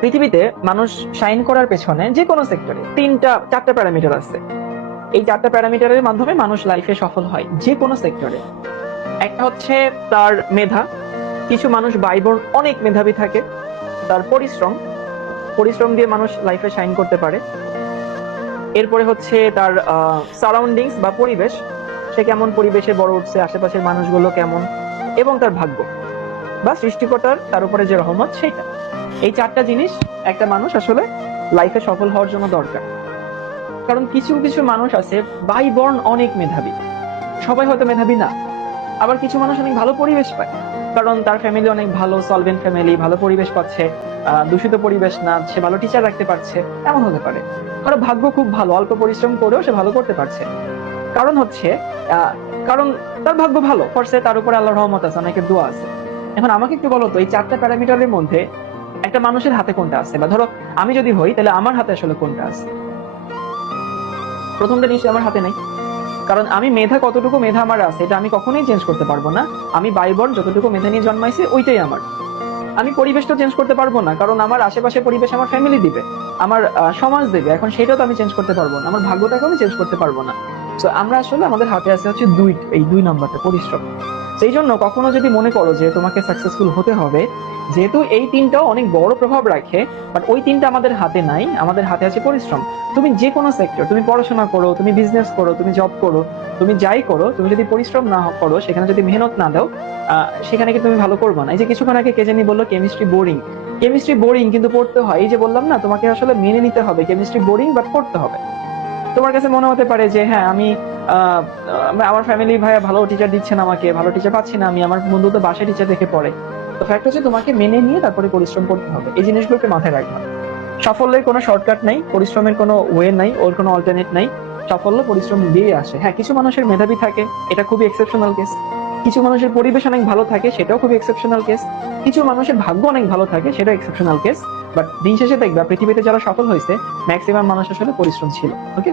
পৃথিবীতে মানুষ শাইন করার পেছনে যে কোনো সেক্টরে চারটা প্যারামিটার আছে। এই চারটা প্যারামিটারের মাধ্যমে মানুষ লাইফে সফল হয় যে কোনো সেক্টরে। একটা হচ্ছে তার মেধা। কিছু মানুষ বাইবর্ন অনেক মেধাবী থাকে। তার পরিশ্রম, পরিশ্রম দিয়ে মানুষ লাইফে শাইন করতে পারে। এরপরে হচ্ছে তার সারাউন্ডিংস বা পরিবেশ, সে কেমন পরিবেশে বড় উঠছে, আশেপাশের মানুষগুলো কেমন, এবং তার ভাগ্য বা সৃষ্টিকর্তার তার উপরে যে রহমত সেটা। এই চারটা জিনিস একটা মানুষ আসলে লাইফে সফল হওয়ার জন্য দরকার। কারণ কিছু কিছু মানুষ আছে বাই বর্ন অনেক মেধাবী, সবাই হয়তো মেধাবী না। আবার কিছু মানুষ অনেক ভালো পরিবেশ পায়, কারণ তার ফ্যামিলি অনেক ভালো, সলভেন্ট ফ্যামিলি, ভালো পরিবেশ পাচ্ছে, দূষিত পরিবেশ না, সে ভালো টিচার রাখতে পারছে, এমন হতে পারে। কারণ ভাগ্য খুব ভালো, অল্প পরিশ্রম করেও সে ভালো করতে পারছে। কারণ হচ্ছে আহ কারণ তার ভাগ্য ভালো করছে, তার উপরে আল্লাহর রহমত আছে, অনেকের দোয়া আছে। এখন আমাকে একটু বলো তো, এই চারটা প্যারামিটারের মধ্যে একটা মানুষের হাতে কোনটা আছে? বা ধরো আমি যদি হই, তাহলে আমার হাতে আসলে কোনটা আছে? প্রথমটা নিশ্চয়ই আমার হাতে নাই। কারণ আমি মেধা, কতটুকু মেধা আমার আছে এটা আমি কখনোই চেঞ্জ করতে পারবো না। আমি বাইবর্ন যতটুকু মেধা নিয়ে জন্মাইছি ওইটাই আমার। আমি পরিবেশটা চেঞ্জ করতে পারবো না, কারণ আমার আশেপাশে পরিবেশ আমার ফ্যামিলি দিবে, আমার সমাজ দেবে, এখন সেটাও তো আমি চেঞ্জ করতে পারবো না। আমার ভাগ্যটাকেও আমি চেঞ্জ করতে পারবো না। তো আমরা আসলে আমাদের হাতে আছে হচ্ছে এই দুই নাম্বারটা, পরিশ্রম। সেই জন্য কখনো যদি মনে করো যে তোমাকে সাকসেসফুল হতে হবে, যেহেতু এই তিনটাও অনেক বড় প্রভাব রাখে, বাট ওই তিনটা আমাদের হাতে নাই, আমাদের হাতে আছে পরিশ্রম। তুমি যে কোনো সেক্টর, তুমি পড়াশোনা করো, তুমি বিজনেস করো, তুমি জব করো, তুমি যাই করো, তুমি যদি পরিশ্রম না করো, সেখানে যদি মেহনত না দাও, সেখানে কি তুমি ভালো করবে না? এই যে কিছুক্ষণ আগে কে জানি বললো কেমিস্ট্রি বোরিং, কেমিস্ট্রি বোরিং কিন্তু পড়তে হয়। এই যে বললাম না, তোমাকে আসলে মেনে নিতে হবে কেমিস্ট্রি বোরিং, বাট পড়তে হবে। তোমার কাছে মনে হতে পারে যে হ্যাঁ আমি আহ আমার ফ্যামিলি ভাইয়া ভালো টিচার দিচ্ছেন, আমাকে ভালো টিচার পাচ্ছি না, আমি আমার বন্ধু তো বাসায় টিচার দেখে পড়ে। তো ফ্যাক্ট হচ্ছে তোমাকে মেনে নিয়ে তারপরে পরিশ্রম করতে হবে, এই জিনিসগুলোকে মাথায় রাখবা। সাফল্যের কোনো শর্টকাট নাই, পরিশ্রমের কোনো ওয়ে নাই, ওর কোনো অল্টারনেট নাই। সাফল্য পরিশ্রম দিয়ে আসে। হ্যাঁ, কিছু মানুষের মেধাবী থাকে, এটা খুবই এক্সেপশনাল কেস। কিছু মানুষের পরিবেশ অনেক ভালো থাকে, সেটাও খুবই এক্সেপশনাল কেস। কিছু মানুষের ভাগ্য অনেক ভালো থাকে, সেটা এক্সেপশনাল কেস। বাট দিন শেষে দেখবা পৃথিবীতে যারা সফল হয়েছে ম্যাক্সিমাম মানুষ আসলে পরিশ্রম ছিল। ওকে।